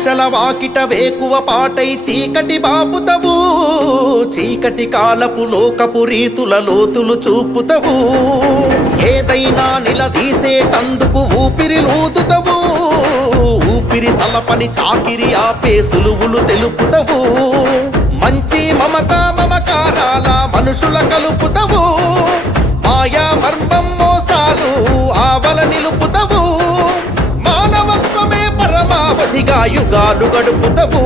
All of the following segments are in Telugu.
ఆశల వాకిట వేకువ పాటై చీకటి బాపుతవు చీకటి కాలపు లోకపు రీతుల లోతులు చూపుతవు. ఏదైనా నిలదీసేటందుకు ఊపిరి లూతుతవు ఊపిరి సలపని చాకిరి ఆపే సులువులు తెలుపుతవు. పరమావధిగా యుగాలు గడుపుతవు.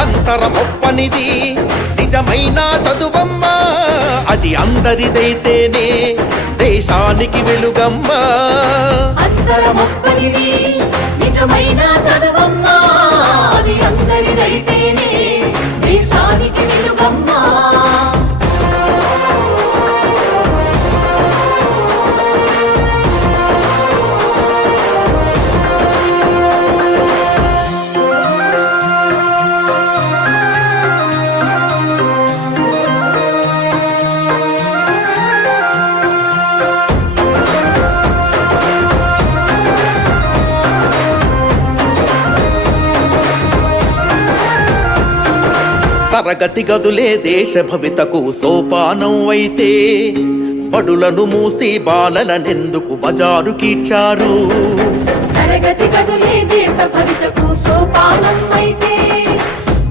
అంతరమొప్పనిది నిజమైన చదువమ్మా. అది అందరిదైతేనే దేశానికి వెలుగమ్మా. అంతరమొప్పనిది నిజమైన చదువమ్మా. అది అందరిదైతే తరగతి గదులే దేశ భవితకు సోపానం అయితే బడులను మూసి బాలలనెందుకు బజారు కీడ్చారు. తరగతి గదులే దేశ భవితకు సోపానం అయితే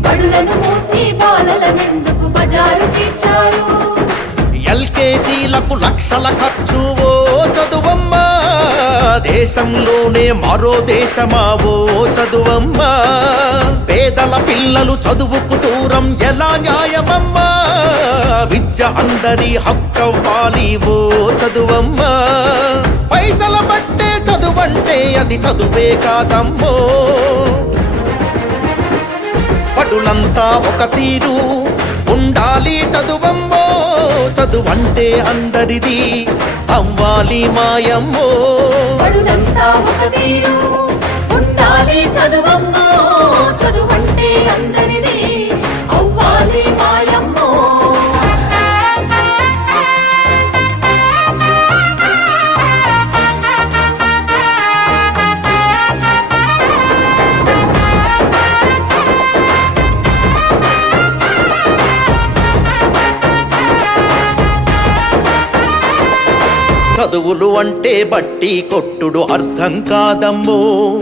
బడులను మూసి బాలలనెందుకు బజారు తీర్చారు ఎల్కేజీలకు లక్షల ఖర్చు దేశంలోనే మరో దేశమావో చదువమ్మా. పేదల పిల్లలు చదువుకు దూరం ఎలా న్యాయమమ్మా? విద్య అందరి హక్కవ్వాలి ఓ చదువమ్మా. పైసల బట్టే చదువంటే అది చదువే కాదమ్మో. పడులంతా ఒక తీరు అంటే అందరిది. అవ్వాలి మాయమ్మో. బడులంతా ఉండాలి చదువులు అంటే బట్టి కొట్టుడు అర్థం కాదమ్మో.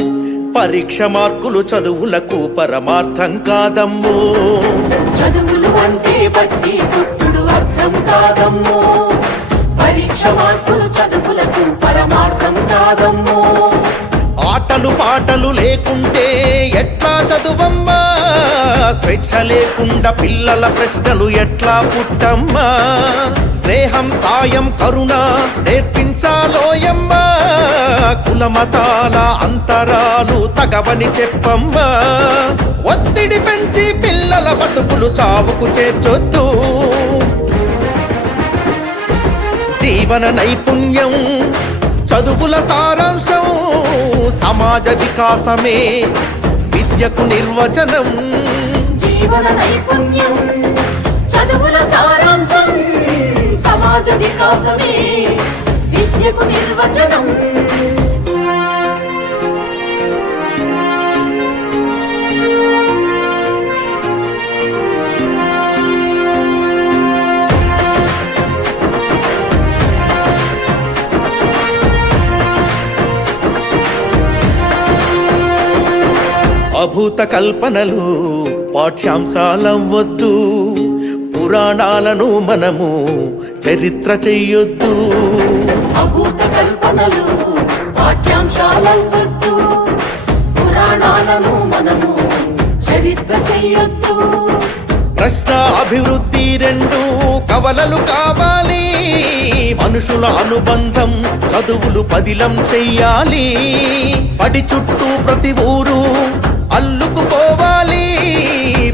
పరీక్ష మార్కులు చదువులకు పరమార్థం కాదమ్మో. చదువులు అంటే బట్టి పుట్టుడు అర్థం కాదమ్మో. పరీక్ష మార్కులు చదువులకు పరమార్థం కాదమ్మో. ఆటలు పాటలు లేకుంటే ఎట్లా చదువమ్మా? స్వేచ్ఛ లేకుండా పిల్లల ప్రశ్నలు ఎట్లా పుట్టమ్మా? స్నేహం సాయం కరుణ నేర్పించాలోయమ్మా కులమతాల అంతరాలు తగవని చెప్పమ్మా? ఒత్తిడి పెంచి పిల్లల బతుకులు చావుకు చేర్చొద్దు. జీవన నైపుణ్యం చదువుల సారాంశం సమాజ వికాసమే విద్యకు నిర్వచనం. జీవన నైపుణ్యం చదువుల సారాంశం సమాజ వికాసమే విద్యకు నిర్వచనం. అభూత కల్పనలు పాఠ్యాంశాలవ్వద్దు. పురాణాలను మనము చరిత్ర చెయ్యొద్దు. అభూత కల్పనలు పాఠ్యాంశాలవ్వద్దు. పురాణాలను మనము చరిత్ర చెయ్యొద్దు. ప్రశ్న అభివృద్ధి రెండు కవలలు కావాలి. మనుషుల అనుబంధం చదువులు పదిలం చెయ్యాలి. పడి చుట్టూ ప్రతి ఊరు అల్లుకుపోవాలి.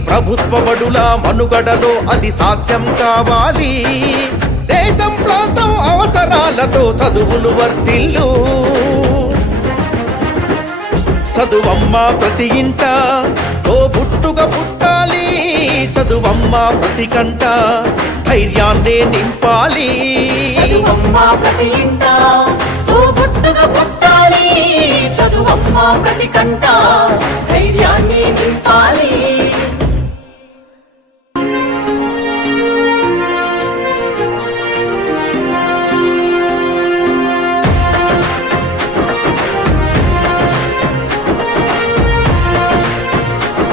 ప్రభుత్వ బడుల మనుగడలో అది సాధ్యం కావాలి. దేశం ప్రాంతం అవసరాలతో చదువులు వర్తిల్లు. చదువమ్మ ప్రతి ఇంట. ఓ బుట్టుగా పుట్టాలి చదువమ్మ ప్రతి కంట. ధైర్యాన్నే నింపాలి. చదువమ్మ ప్రతి ఇంట.